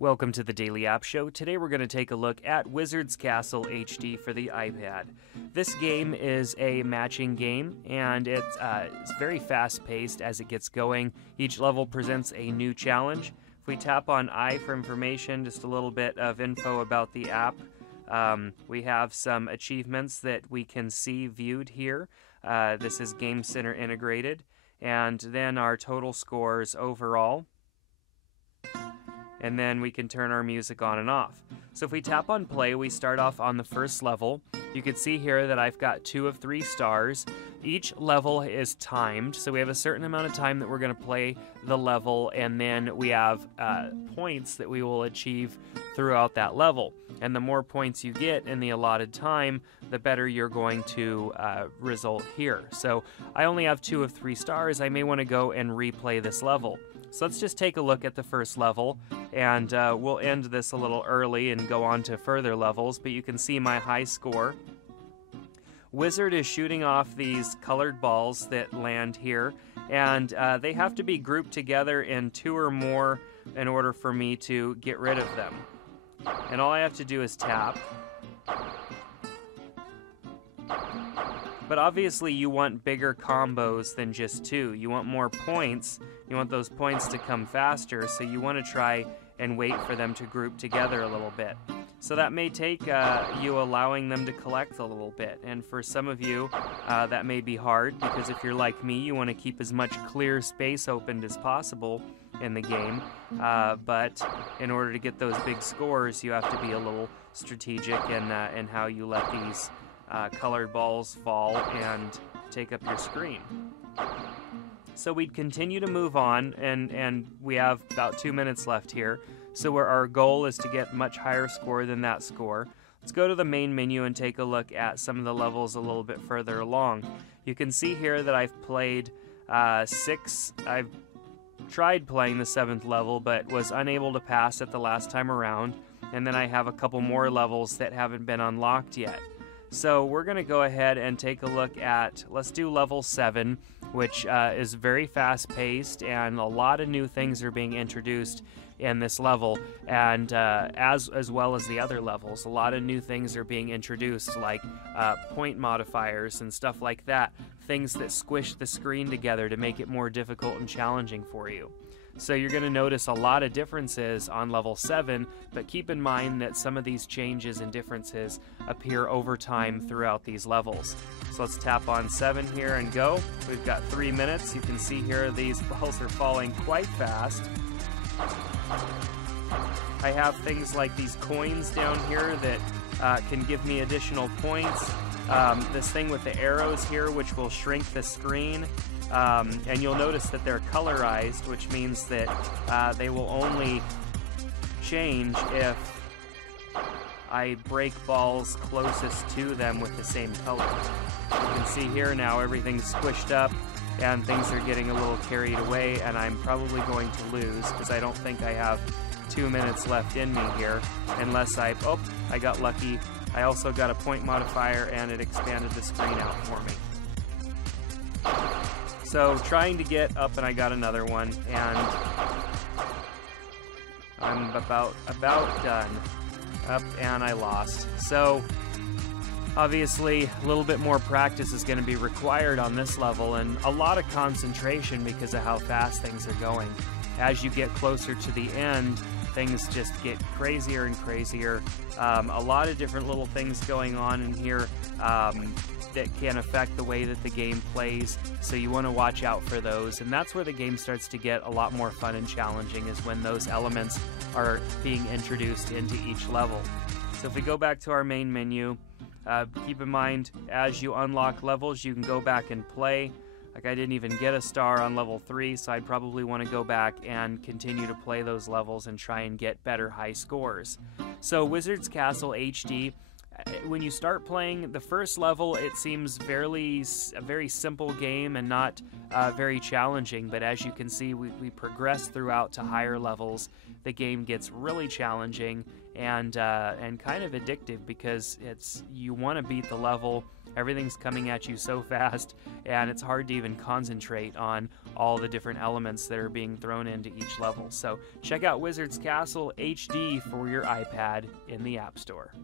Welcome to the Daily App Show. Today we're going to take a look at Wizard's Castle HD for the iPad. This game is a matching game, and it's very fast-paced as it gets going. Each level presents a new challenge. If we tap on I for information, just a little bit of info about the app, we have some achievements that we can see viewed here. This is Game Center integrated, and then our total scores overall. And then we can turn our music on and off. So if we tap on play, we start off on the first level. You can see here that I've got 2 of 3 stars. Each level is timed, so we have a certain amount of time that we're going to play the level, and then we have points that we will achieve throughout that level. And the more points you get in the allotted time, the better you're going to result here. So I only have 2 of 3 stars. I may want to go and replay this level. So let's just take a look at the first level, and we'll end this a little early and go on to further levels, but you can see my high score. Wizard is shooting off these colored balls that land here, and they have to be grouped together in 2 or more in order for me to get rid of them. And all I have to do is tap. But obviously you want bigger combos than just 2. You want more points. You want those points to come faster, so you want to try and wait for them to group together a little bit. So that may take you allowing them to collect a little bit. And for some of you, that may be hard, because if you're like me, you want to keep as much clear space opened as possible in the game. But in order to get those big scores, you have to be a little strategic in how you let these colored balls fall and take up your screen. So we'd continue to move on, and we have about 2 minutes left here. So our goal is to get much higher score than that score. Let's go to the main menu and take a look at some of the levels a little bit further along. You can see here that I've played 6. I've tried playing the 7th level, but was unable to pass it the last time around. And then I have a couple more levels that haven't been unlocked yet. So we're going to go ahead and take a look at, let's do level 7, which is very fast-paced, and a lot of new things are being introduced in this level, and as well as the other levels. A lot of new things are being introduced, like point modifiers and stuff like that, things that squish the screen together to make it more difficult and challenging for you. So you're going to notice a lot of differences on level 7, but keep in mind that some of these changes and differences appear over time throughout these levels. So let's tap on 7 here and go. We've got 3 minutes. You can see here these balls are falling quite fast. I have things like these coins down here that can give me additional points. This thing with the arrows here, which will shrink the screen. And you'll notice that they're colorized, which means that they will only change if I break balls closest to them with the same color. You can see here now everything's squished up and things are getting a little carried away, and I'm probably going to lose because I don't think I have 2 minutes left in me here, unless I got lucky. I also got a point modifier and it expanded the screen out for me. So trying to get up, and I got another one, and I'm about done. Up, and I lost. So obviously a little bit more practice is going to be required on this level, and a lot of concentration because of how fast things are going. As you get closer to the end, things just get crazier and crazier. A lot of different little things going on in here that can affect the way that the game plays, so you want to watch out for those. And that's where the game starts to get a lot more fun and challenging, is when those elements are being introduced into each level. So if we go back to our main menu, keep in mind, as you unlock levels, you can go back and play. Like, I didn't even get a star on level 3, so I'd probably want to go back and continue to play those levels and try and get better high scores. So Wizard's Castle HD when you start playing the first level, it seems a very simple game and not very challenging. But as you can see, we progress throughout to higher levels. The game gets really challenging and kind of addictive, because you want to beat the level. Everything's coming at you so fast, and it's hard to even concentrate on all the different elements that are being thrown into each level. So check out Wizard's Castle HD for your iPad in the App Store.